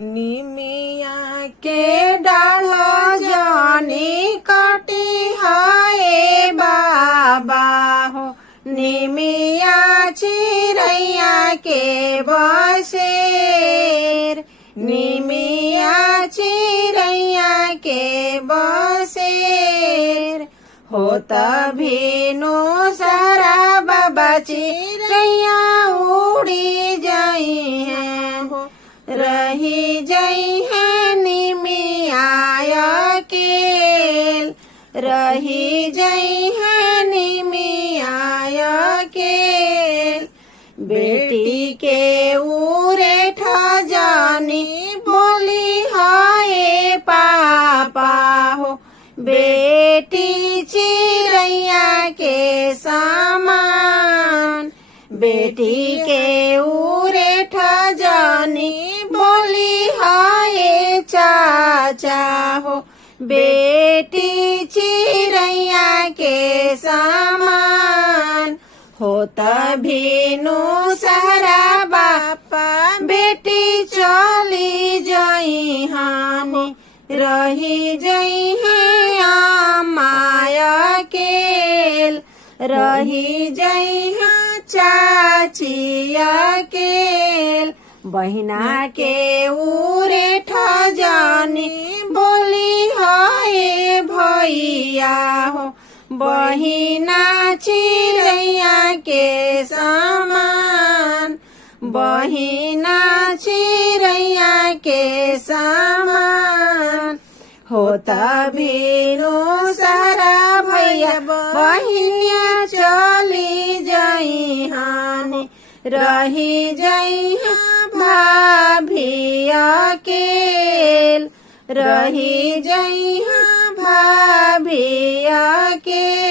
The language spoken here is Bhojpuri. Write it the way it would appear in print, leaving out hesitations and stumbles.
निमिया के डाल जानी कटी है बाबा हो। निमिया चिड़ैया के बसेर, निमिया चिड़ैया के बसेर हो। तभी नो सारा बाबा चिड़ैया उड़ी जाई है हो। रही जई है निमिया अकेल, रही जई है निमिया अकेल। बेटी के उरे ठजानी बोली हाय पापा हो। बेटी चिड़ैया के समान, बेटी के उरे ठजानी बोली हाय चाचा हो। बेटी चिड़ैया के समान हो। तभी नु सारा बापा बेटी चली जई हानि, रही जई है माया केल, रही जई है चाची अकेल। बहिना के उरे ठजानी बोली हाय भैया हो। बहिना चिड़ैया के समान, बहिना चिड़ैया के समान हो। तभी नो सारा भैया बहिनिया चली जई हानि, रही जई है भाभी अकेल, रही जई है भाभी अकेल।